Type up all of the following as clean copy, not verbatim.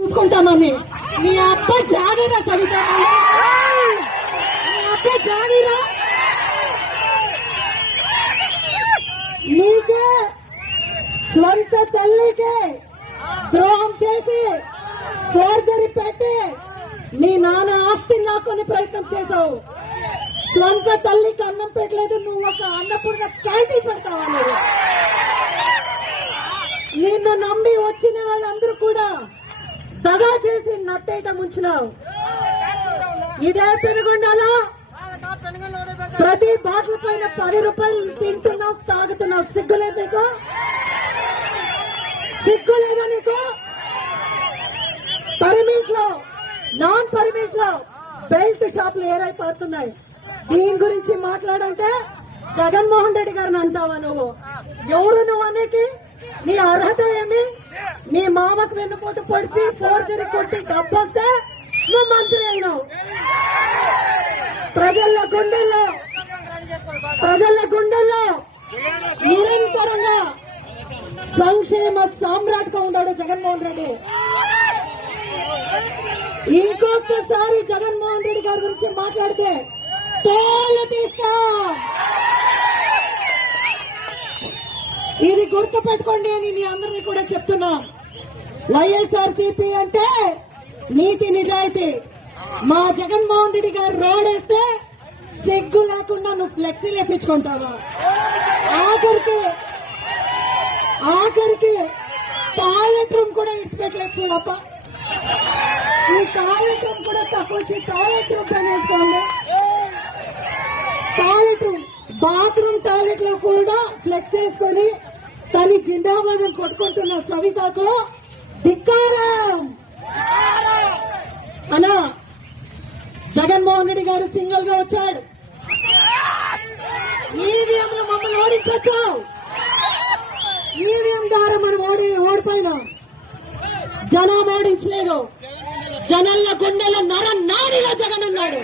చూసుకుంటామని నీ అబ్బ జాగిరా సవిత, నీ అబ్బ జాగిరా. నీకే స్వంత తల్లికే ద్రోహం చేసి సర్జరీ పెట్టి నీ నాన్న ఆస్తిని లాక్కొని ప్రయత్నం చేశావు. స్వంత తల్లికి అన్నం పెట్టలేదు, నువ్వు ఒక అన్నపూర్ణ క్యాంటీన్ పెడతావా? నువ్వు నిన్ను నమ్మి వచ్చిన వాళ్ళందరూ కూడా దగా చేసి నట్టేట ముంచినావు. ఇదే పెనుగొండలో ప్రతి బాటిల్ పైన 10 రూపాయలు తింటున్నావు, తాగుతున్నావు. సిగ్గులేదు నీకు? సిగ్గులేదా నీకు? పర్మిట్ లో నాన్ పర్మిట్ లో బెల్ట్ షాపులు ఏరైపోతున్నాయి. దీని గురించి మాట్లాడంటే జగన్మోహన్ రెడ్డి గారిని అంటావా నువ్వు? ఎవరు నువ్వు అనేకి? నీ అర్హత ఏమి? నీ మామకు వెన్నుపోటు పొడిచి ఫోర్జరీ కొట్టి డబ్బొస్తే నువ్వు మంత్రి అయినావు. ప్రజల గుండెల్లో నిరంతరంగా సంక్షేమ సామ్రాట్ గా ఉన్నాడు జగన్మోహన్ రెడ్డి. ఇంకొకసారి జగన్మోహన్ రెడ్డి గారి గురించి మాట్లాడితే తోలు తీస్తా. ఇది గుర్తు పెట్టుకోండి అని మీ అందరినీ కూడా చెప్తున్నాం. వైఎస్ఆర్సీపీ అంటే నీతి నిజాయితీ. మా జగన్మోహన్ రెడ్డి గారు రోడ్ వేస్తే సిగ్గు లేకుండా నువ్వు ఫ్లెక్సీలు వేపించుకుంటావా? ఆఖరికి టాయిలెట్ రూమ్ కూడా ఇచ్చిపెట్టలేదు చూడప్ప. ఈ టాయిలెట్ రూమ్ కూడా తక్కువ టాయిలెట్ రూమ్ వేసుకోండి. టాయిలెట్ రూమ్, బాత్రూమ్ టాయిలెట్ లో కూడా ఫ్లెక్స్ వేసుకొని తని జిందాబాద్ అని కొట్టుకుంటున్న సవితకు ధిక్కారం. అనా జగన్మోహన్ రెడ్డి గారు సింగిల్ గా వచ్చాడు. ఈవీఎంలో మమ్మల్ని ఓడించొచ్చు. ఈవీఎం ద్వారా మనం ఓడిపోయినాం. జనం ఓడించలేదు. జనాల గుండెల నాడిలో జగన్ ఉన్నాడు.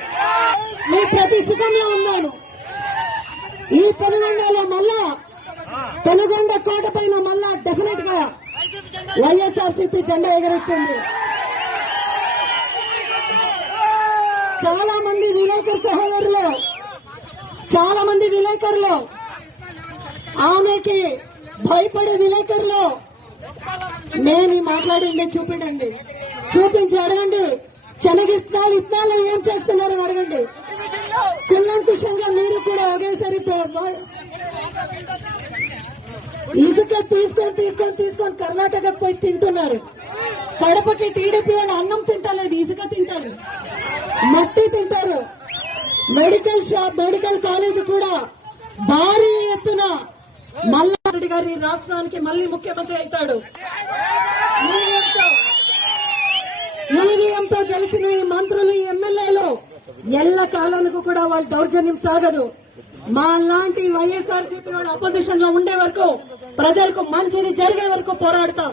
మీ ప్రతి సుఖంలో ఉన్నాను. ఈ పెనుగొండలో మళ్ళా పెనుగొండ కోట పైన మళ్ళా డెఫినెట్ గా వైఎస్ఆర్సీపీ జెండా ఎగరేస్తుంది. చాలా మంది విలేకరు సహోదరులు, చాలా మంది విలేకరులు, ఆమెకి భయపడే విలేకరులు, నేను మాట్లాడింది చూపించండి, చూపించి అడగండి. శనగిత్నాలు ఇత్నాలు ఏం చేస్తున్నారని అడగండి. కుల్లంకుషంగా మీరు కూడా ఒకేసారి ఇసుక తీసుకొని కర్ణాటకకు పోయి తింటున్నారు. కడపకి టీడీపీ వాళ్ళు అన్నం తింటలేదు, ఇసుక తింటారు, మట్టి తింటారు. మెడికల్ కాలేజ్ కూడా భారీ ఎత్తున మల్లారెడ్డి గారి రాష్ట్రానికి మళ్లీ ముఖ్యమంత్రి అవుతాడు. ఈవీఎంతో గెలిచిన ఈ మంత్రులు, ఈ ఎమ్మెల్యేలు ఎల్ల కాలానికి కూడా వాళ్ళ దౌర్జన్యం సాగదు. మా లాంటి వైఎస్ఆర్సీపీ వాళ్ళు అపోజిషన్ లో ఉండే వరకు, ప్రజలకు మంచిది జరిగే వరకు పోరాడతాం.